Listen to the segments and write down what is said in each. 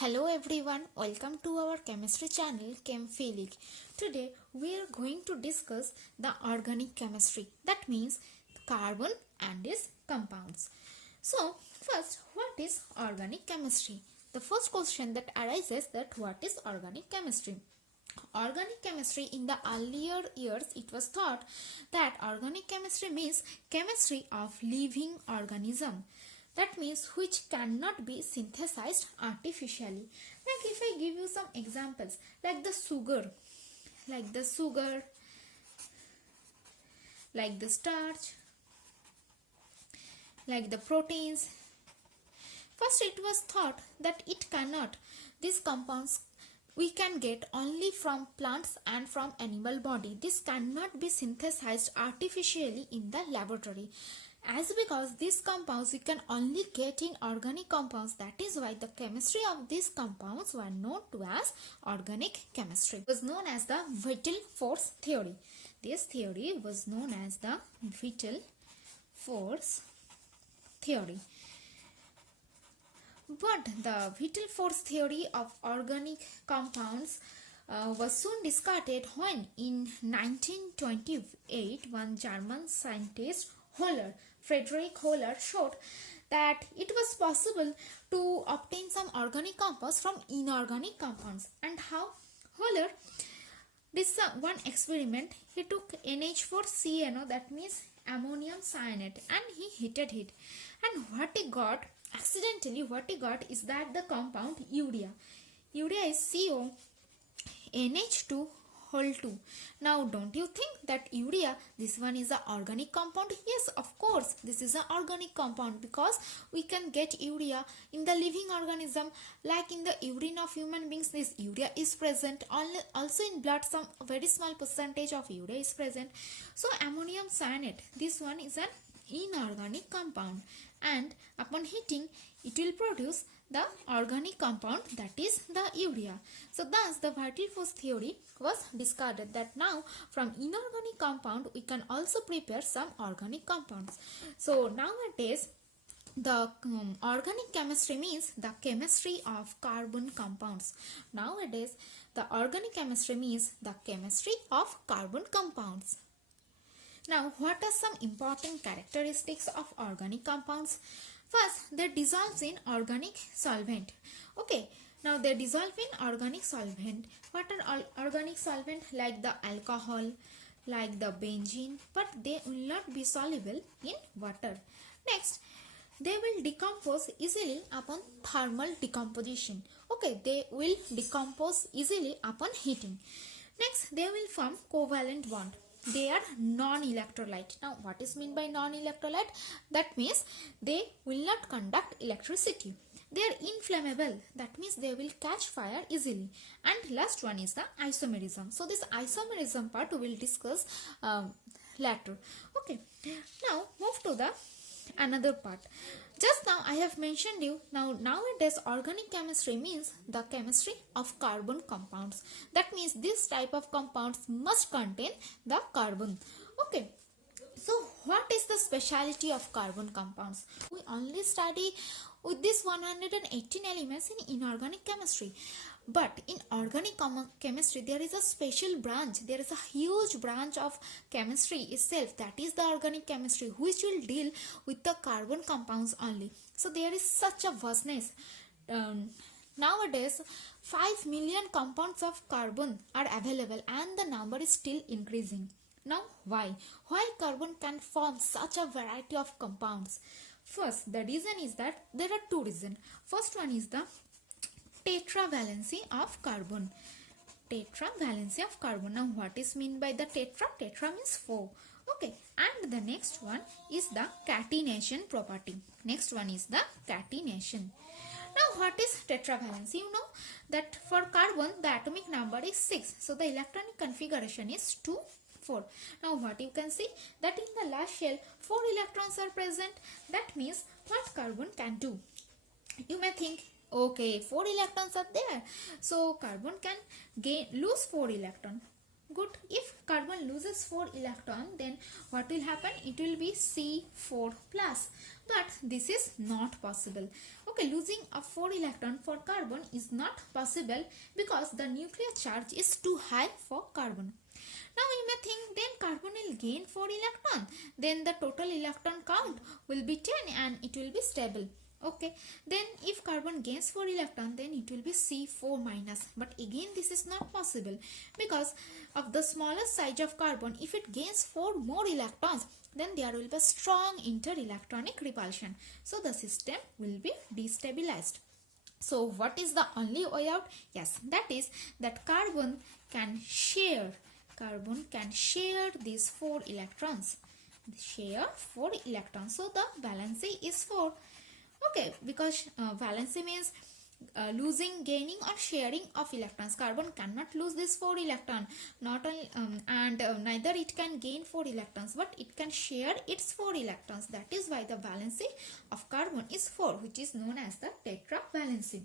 Hello everyone, welcome to our chemistry channel ChemPhilic. Today we are going to discuss the organic chemistry, that means carbon and its compounds. So first, what is organic chemistry? The first question that arises that what is organic chemistry? Organic chemistry, in the earlier years it was thought that organic chemistry means chemistry of living organism, that means which cannot be synthesized artificially. Like if I give you some examples, like the sugar, like the starch, like the proteins. First it was thought that it cannot, these compounds we can get only from plants and from animal body. This cannot be synthesized artificially in the laboratory. As because these compounds we can only get in organic compounds, that is why the chemistry of these compounds were known to as organic chemistry. It was known as the vital force theory. This theory was known as the vital force theory. But the vital force theory of organic compounds was soon discarded when in 1928 one German scientist Friedrich Holler showed that it was possible to obtain some organic compounds from inorganic compounds. And how? Holler did one experiment. He took NH4CNO, that means ammonium cyanide, and he heated it. And what he got is that the compound urea. Urea is CO NH2 whole 2. Now don't you think that urea, this one is an organic compound? Yes, of course this is an organic compound, because we can get urea in the living organism, like in the urine of human beings this urea is present. Also in blood some very small percentage of urea is present. So ammonium cyanide, this one is an inorganic compound, and upon heating it will produce the organic compound, that is the urea. So thus the vital force theory was discarded, that now from inorganic compound we can also prepare some organic compounds. So nowadays the organic chemistry means the chemistry of carbon compounds. Nowadays the organic chemistry means the chemistry of carbon compounds. Now, what are some important characteristics of organic compounds? First, they dissolve in organic solvent. Okay, now they dissolve in organic solvent. What are organic solvent? Like the alcohol, like the benzene, but they will not be soluble in water. Next, they will decompose easily upon thermal decomposition. Okay, they will decompose easily upon heating. Next, they will form covalent bond. They are non-electrolyte. Now what is meant by non-electrolyte? That means they will not conduct electricity. They are inflammable. That means they will catch fire easily. And last one is the isomerism. So this isomerism part we will discuss later. Okay. Now move to the another part. Just now I have mentioned you, nowadays organic chemistry means the chemistry of carbon compounds. That means this type of compounds must contain the carbon. Okay. So what is the speciality of carbon compounds? We only study with this 118 elements in inorganic chemistry. But in organic chemistry, there is a special branch. There is a huge branch of chemistry itself, that is the organic chemistry, which will deal with the carbon compounds only. So there is such a vastness. Nowadays, 5 million compounds of carbon are available, and the number is still increasing. Now, why? Why carbon can form such a variety of compounds? First, the reason is that there are two reasons. First one is the tetravalency of carbon. Tetravalency of carbon. Now what is meant by the tetra? Tetra means 4. Okay. And the next one is the catenation property. Next one is the catenation. Now what is tetravalency? You know that for carbon the atomic number is 6. So the electronic configuration is 2, 4. Now what you can see, that in the last shell 4 electrons are present. That means what carbon can do? You may think, okay, 4 electrons are there, so carbon can lose 4 electron. Good. If carbon loses 4 electron, then what will happen? It will be C4 plus. but this is not possible. Okay, losing a 4 electron for carbon is not possible because the nuclear charge is too high for carbon. Now you may think then carbon will gain 4 electron, then the total electron count will be 10 and it will be stable. Okay, then if carbon gains 4 electron, then it will be C4 minus. But again this is not possible because of the smaller size of carbon. If it gains 4 more electrons, then there will be a strong inter-electronic repulsion. So the system will be destabilized. So what is the only way out? Yes, that is that carbon can share these 4 electrons. Share 4 electrons. So the valency is 4. Okay, because valency means losing, gaining or sharing of electrons. Carbon cannot lose this 4 electron, not only neither it can gain 4 electrons, but it can share its 4 electrons. That is why the valency of carbon is 4, which is known as the tetravalency.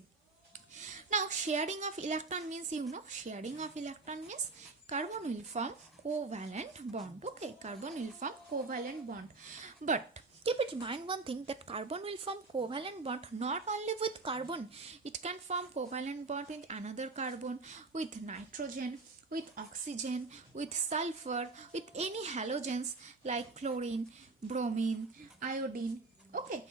Now sharing of electron means, sharing of electron means carbon will form covalent bond. Okay, carbon will form covalent bond, but keep in mind one thing, that carbon will form covalent bond not only with carbon. It can form covalent bond with another carbon, with nitrogen, with oxygen, with sulfur, with any halogens like chlorine, bromine, iodine. Okay,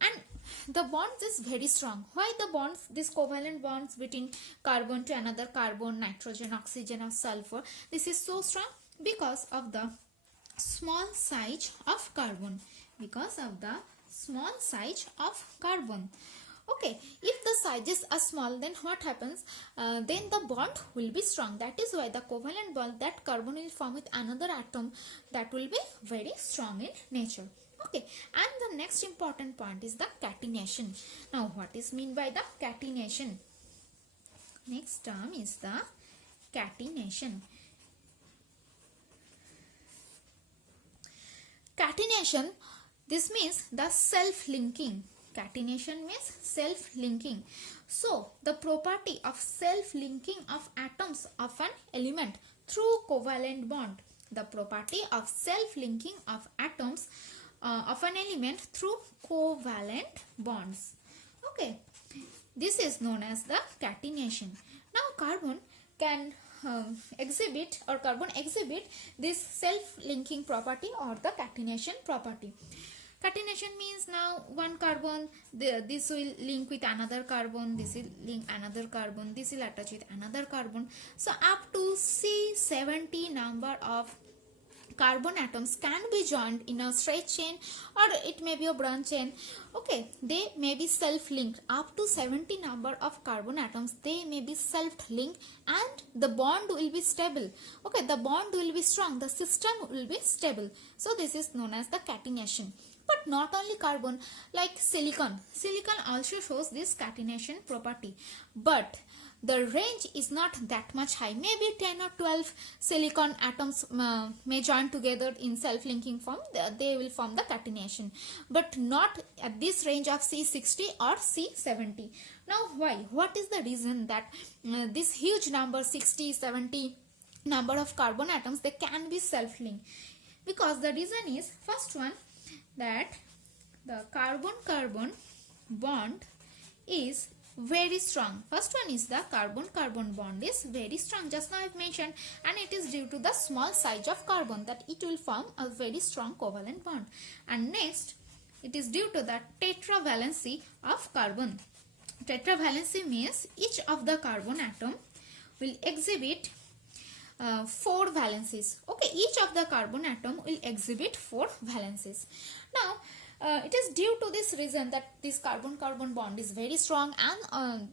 and the bonds is very strong. Why the bonds, these covalent bonds between carbon to another carbon, nitrogen, oxygen or sulfur, this is so strong? Because of the small size of carbon. Because of the small size of carbon. Okay, if the sizes are small, then what happens? Then the bond will be strong. That is why the covalent bond that carbon will form with another atom, that will be very strong in nature. Okay, and the next important point is the catenation. Now what is meant by the catenation? Next term is the catenation. Catenation, this means the self-linking. Catenation means self-linking. So the property of self-linking of atoms of an element through covalent bond. The property of self-linking of atoms of an element through covalent bonds. Okay, this is known as the catenation. Now carbon can exhibit this self-linking property or the catenation property. Catenation means now one carbon, this will link with another carbon, this will link another carbon, this will attach with another carbon. So up to C70 number of carbon atoms can be joined in a straight chain, or it may be a branch chain. Okay, they may be self-linked. Up to 70 number of carbon atoms, they may be self-linked and the bond will be stable. Okay, the bond will be strong, the system will be stable. So this is known as the catenation. But not only carbon, like silicon. Silicon also shows this catenation property. But the range is not that much high. Maybe 10 or 12 silicon atoms may join together in self-linking form. They will form the catenation. But not at this range of C60 or C70. Now why? What is the reason that this huge number, 60, 70 number of carbon atoms, they can be self-linked? Because the reason is, first one, that the carbon-carbon bond is very strong. First one is the carbon-carbon bond is very strong. Just now I have mentioned, and it is due to the small size of carbon that it will form a very strong covalent bond. And next, it is due to the tetravalency of carbon. Tetravalency means each of the carbon atom will exhibit 4 valencies. Okay, each of the carbon atom will exhibit 4 valencies. Now it is due to this reason that this carbon-carbon bond is very strong, and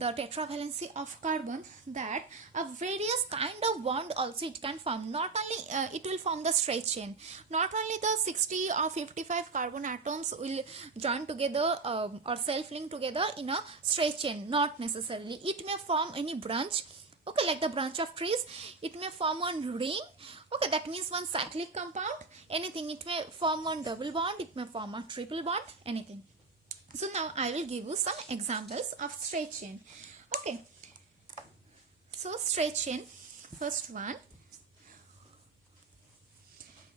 the tetravalency of carbon, that a various kind of bond also it can form. Not only it will form the straight chain, not only the 60 or 55 carbon atoms will join together or self-link together in a straight chain. Not necessarily. It may form any branch. Okay, like the branch of trees, it may form one ring. Okay, that means one cyclic compound. Anything, it may form one double bond, it may form a triple bond, anything. So now I will give you some examples of straight chain. Okay, so straight chain, first one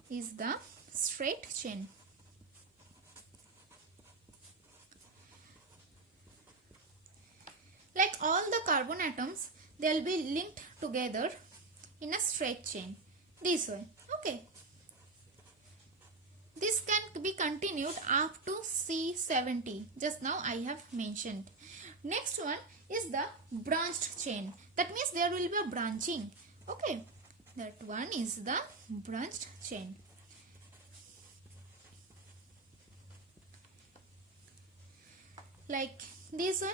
is the straight chain. all the carbon atoms, they will be linked together in a straight chain this way. Okay, this can be continued up to C70. Just now I have mentioned. Next one is the branched chain. That means there will be a branching. Okay, that one is the branched chain. Like this one.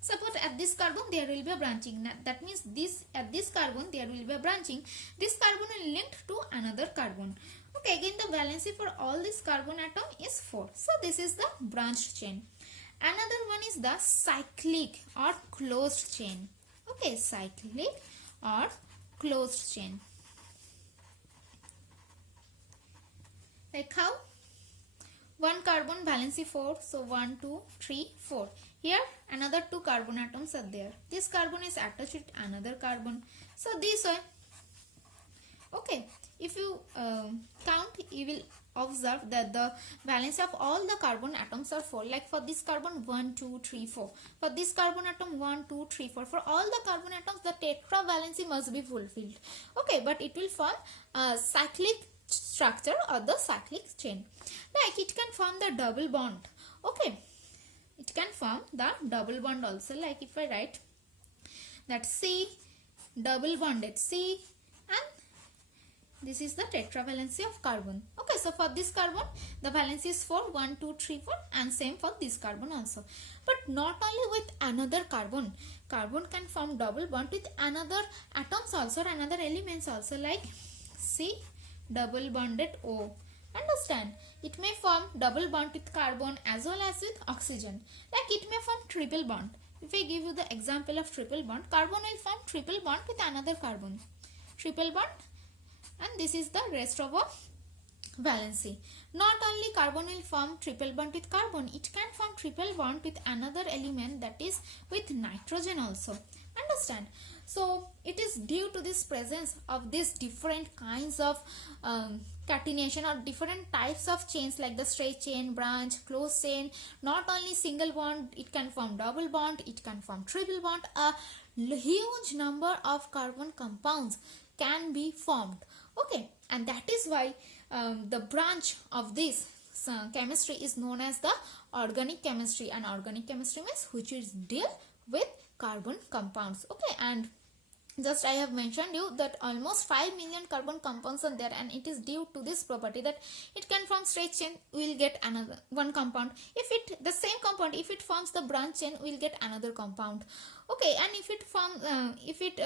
Suppose at this carbon there will be a branching. That means this at this carbon there will be a branching. This carbon will linked to another carbon. Okay, again the valency for all this carbon atom is 4. So this is the branched chain. Another one is the cyclic or closed chain. Okay, cyclic or closed chain. Like how? One carbon valency 4, so 1, 2, 3, 4. Here another 2 carbon atoms are there. This carbon is attached with another carbon. So this way. Okay, if you count, you will observe that the valence of all the carbon atoms are 4. Like for this carbon 1, 2, 3, 4. For this carbon atom 1, 2, 3, 4. For all the carbon atoms the tetravalency must be fulfilled. Okay, but it will form a cyclic structure or the cyclic chain. Like it can form the double bond. Okay, it can form the double bond also. Like if I write that C double bonded C, and this is the tetravalency of carbon. Okay, so for this carbon the valency is 4, 1, 2, 3, 4, and same for this carbon also. But not only with another carbon, carbon can form double bond with another atoms also, or another elements also, like C double bonded O. Understand? It may form double bond with carbon as well as with oxygen. Like it may form triple bond. If I give you the example of triple bond, carbon will form triple bond with another carbon. Triple bond, and this is the rest of a valency. Not only carbon will form triple bond with carbon, it can form triple bond with another element, that is with nitrogen also. Understand? So it is due to this presence of these different kinds of catenation or different types of chains, like the straight chain, branch, closed chain. Not only single bond, it can form double bond, it can form triple bond. A huge number of carbon compounds can be formed. Okay, and that is why the branch of this chemistry is known as the organic chemistry. And organic chemistry means which is deal with carbon compounds. Okay, and just I have mentioned you that almost 5 million carbon compounds are there, and it is due to this property that it can form straight chain, we will get another one compound. If it the same compound, if it forms the branch chain, we will get another compound. Okay, and if it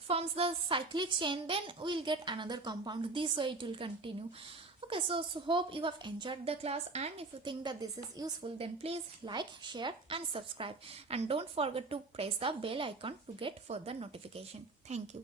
forms the cyclic chain, then we will get another compound. This way it will continue. Okay, so hope you have enjoyed the class, and if you think that this is useful, then please like, share and subscribe, and don't forget to press the bell icon to get further notification. Thank you.